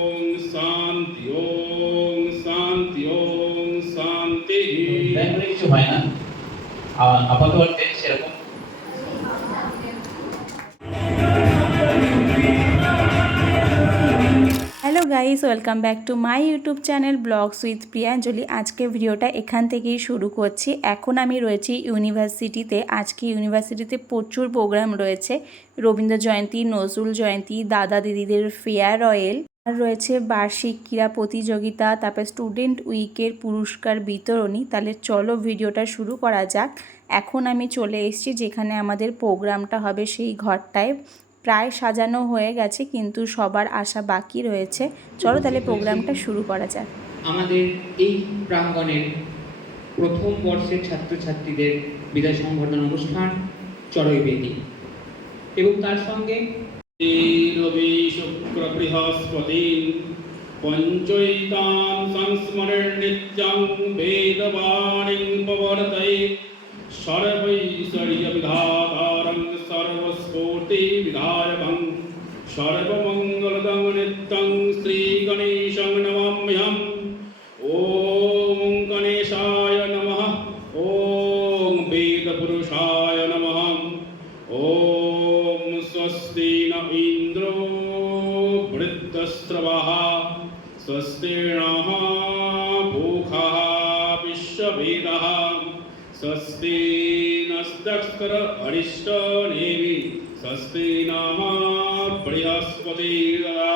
ওং শান্তি ওং শান্তি ওং শান্তি ব্যাঙ্গলে কিছু হয় না। আপাতত অর্থে সেরকম। Hello guys welcome back to my YouTube channel vlogs with Priyanjali আজকে ভিডিওটা এখান থেকেই শুরু করছি। এখন আমি রয়েছি ইউনিভার্সিটিতে। আজকে ইউনিভার্সিটিতে প্রচুর প্রোগ্রাম রয়েছে। রবীন্দ্র জয়ন্তী নজরুল জয়ন্তী দাদা দিদিদের ফেয়ারওয়েল আর রয়েছে বার্ষিক ক্রীড়া প্রতিযোগিতা, তারপর স্টুডেন্ট উইকের পুরস্কার বিতরণী। তাহলে চলো ভিডিওটা শুরু করা যাক। এখন আমি চলে এসেছি যেখানে আমাদের প্রোগ্রামটা হবে সেই ঘরটায়। প্রায় সাজানো হয়ে গেছে, কিন্তু সবার আশা বাকি রয়েছে। চলো তাহলে প্রোগ্রামটা শুরু করা যাক। আমাদের এই প্রাঙ্গণের প্রথম বর্ষের ছাত্রছাত্রীদের বিদায় সংবর্ধনা অনুষ্ঠান চড়ই এবং তার সঙ্গে রবি শুক্র বৃহস্পতি পঞ্চৈতাং সংস্মরণ নিত্যং বেদবাণীং প্রবর্তয়ে সর্বৈশ্বর্য বিধাতারং সর্বস্ফূর্তি বিধায়কং সর্বমঙ্গলদং নিত্যং নমাম্যহম स्वस्त्रवः स्वस्तिणः भूखः विश्वभेदः स्वस्ति नस्तस्कर अरिष्टनेमि स्वस्ति नाम बृहस्पतिर्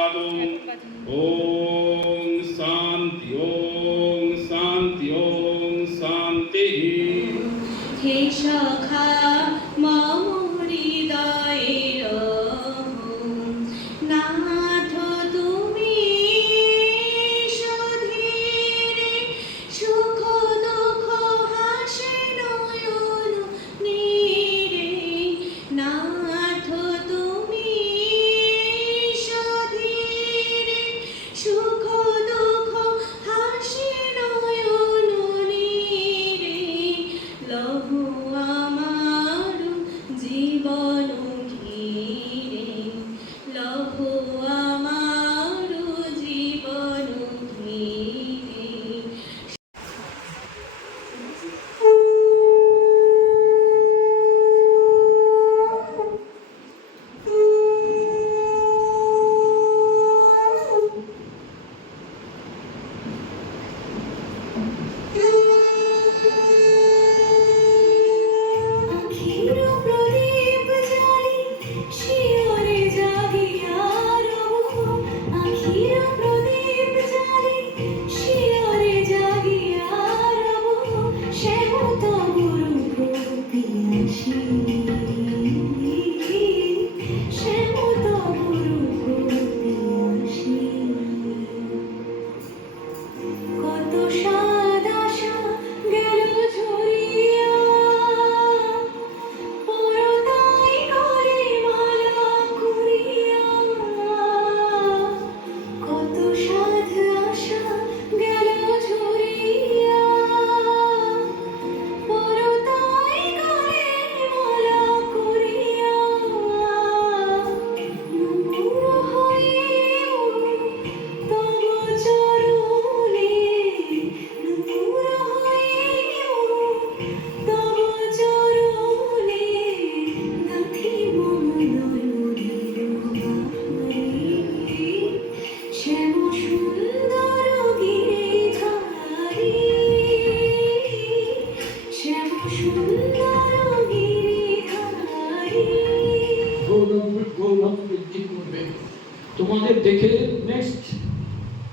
তোমাদের দেখে নেক্সট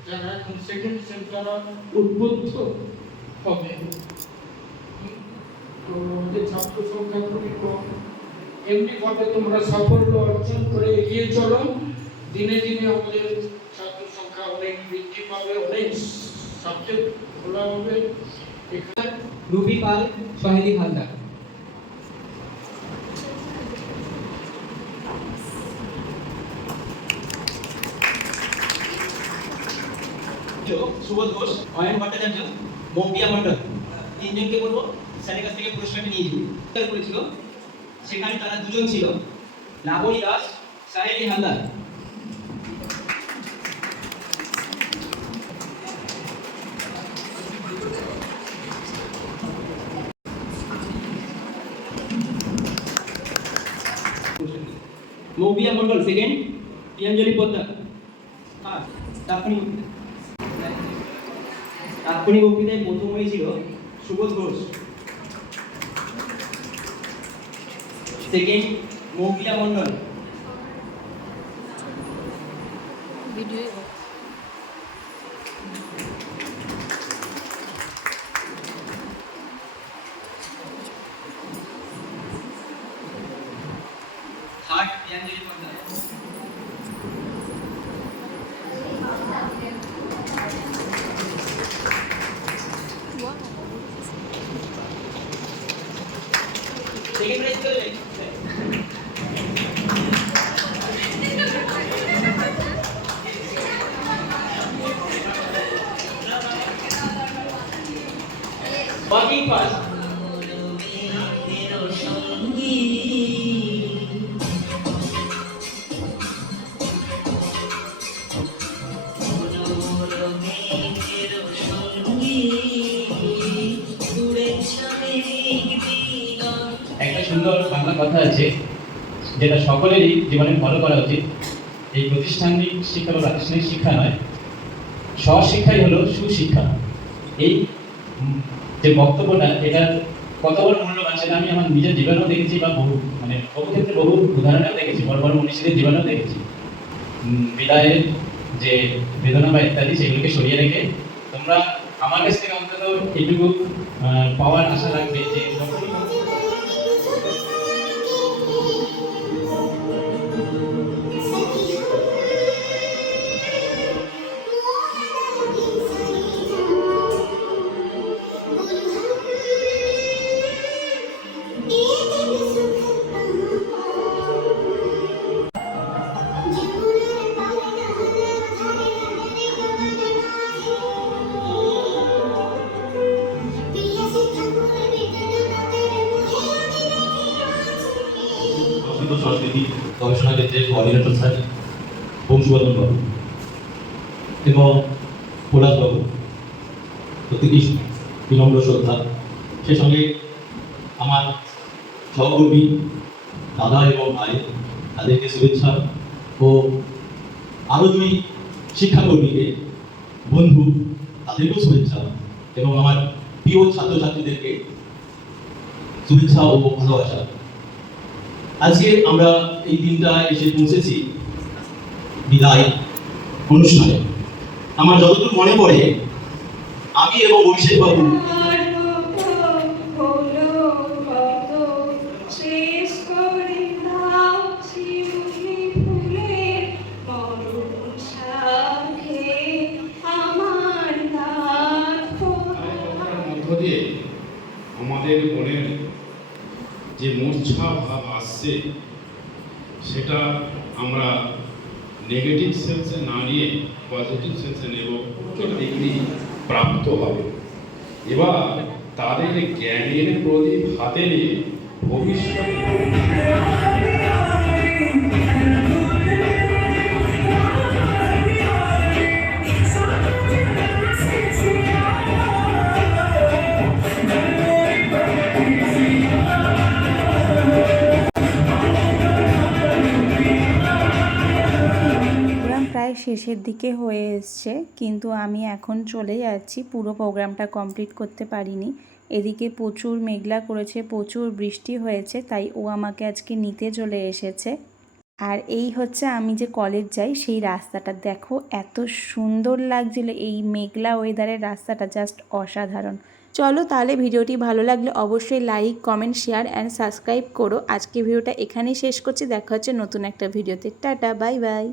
যারা এখন সেকেন্ড সেম তারা উদ্বুদ্ধ হবে। তো আমাদের ছাত্র সংখ্যা খুবই কম। এমনি ভাবে তোমরা সাফল্য অর্জন করে এগিয়ে চলো। দিনে দিনে আমাদের ছাত্র সংখ্যা অনেক বৃদ্ধি পাবে অনেক সাবজেক্ট খোলা হবে। এখানে রুবি পাল সহেলি হালদার। সুবোধ ঘোষ অয়ন ভট্টাচার্য মম্পিয়া মন্ডল তিনজনকে বলব, স্যারের কাছ থেকে পুরস্কারটি নিয়ে যাবে করেছিল, সেখানে তারা দুজন ছিল, লাবণী দাস, সাহেলি হালদার। মৌবিয়া মন্ডল সেকেন্ড পিয়াঞ্জলি পদ্মা হ্যাঁ তারপরে তাৎক্ষণিক বক্তৃতায় প্রথম হয়েছিল সুবোধ ঘোষ। সেকেন্ড মৌপিয়া মণ্ডল। থার্ড প্রিয়াঞ্জলি সুন্দর বাংলা কথা আছে, যেটা সকলেরই জীবনে ফলো করা উচিত। এই প্রতিষ্ঠানিক শিক্ষা বা প্রাতিষ্ঠানিক শিক্ষা নয়, স্বশিক্ষাই হলো সুশিক্ষা। এই যে বক্তব্যটা, এটা কত বড় মূল্যবান সেটা আমি আমার নিজের জীবনেও দেখেছি বা বহু মানে বহু ক্ষেত্রে বহু উদাহরণেও দেখেছি বড় বড় মনীষীদের জীবনেও দেখেছি। বিদায়ের যে বেদনা বা ইত্যাদি, সেগুলোকে সরিয়ে রেখে তোমরা আমার কাছ থেকে অন্তত এইটুকু পাওয়ার আশা রাখবে যে যখনই সংস্কৃত সংস্কৃতি গবেষণা কেন্দ্রের কোঅর্ডিনেটর স্যার বংশুবর্ধন বাবু এবং বাবু প্রত্যেকেই বিনম্র শ্রদ্ধা। সে সঙ্গে আমার সহকর্মী দাদা এবং ভাই, তাদেরকে শুভেচ্ছা ও আরও দুই শিক্ষাকর্মীকে, বন্ধু, তাদেরকেও শুভেচ্ছা এবং আমার প্রিয় ছাত্রছাত্রীদেরকে শুভেচ্ছা ও ভালোবাসা। আজকে আমরা এই দিনটা এসে পৌঁছেছি বিদায় অনুষ্ঠানে। আমার যতদূর মনে পড়ে, আমি এবং অভিষেক বাবু আমাদের মনের যে মূর্ছা ভাব আসছে, সেটা আমরা নেগেটিভ সেন্সে না নিয়ে পজিটিভ সেন্সে নেব ডিগ্রি প্রাপ্ত হবে। এবার তাদের জ্ঞানের প্রদীপ হাতে নিয়ে ভবিষ্যতে শেষের দিকে হয়ে এসছে, কিন্তু আমি এখন চলে যাচ্ছি। পুরো প্রোগ্রামটা কমপ্লিট করতে পারিনি। এদিকে প্রচুর মেঘলা করেছে, প্রচুর বৃষ্টি হয়েছে, তাই ও আমাকে আজকে নিতে চলে এসেছে। আর এই হচ্ছে আমি যে কলেজ যাই, সেই রাস্তাটা। দেখো, এত সুন্দর লাগছিল এই মেঘলা ওয়েদারের রাস্তাটা জাস্ট অসাধারণ। চলো তাহলে ভিডিওটি ভালো লাগলে অবশ্যই like comment share and subscribe করো। আজকে ভিডিওটা এখানেই শেষ করছি। দেখা হচ্ছে নতুন একটা ভিডিওতে। Tata bye bye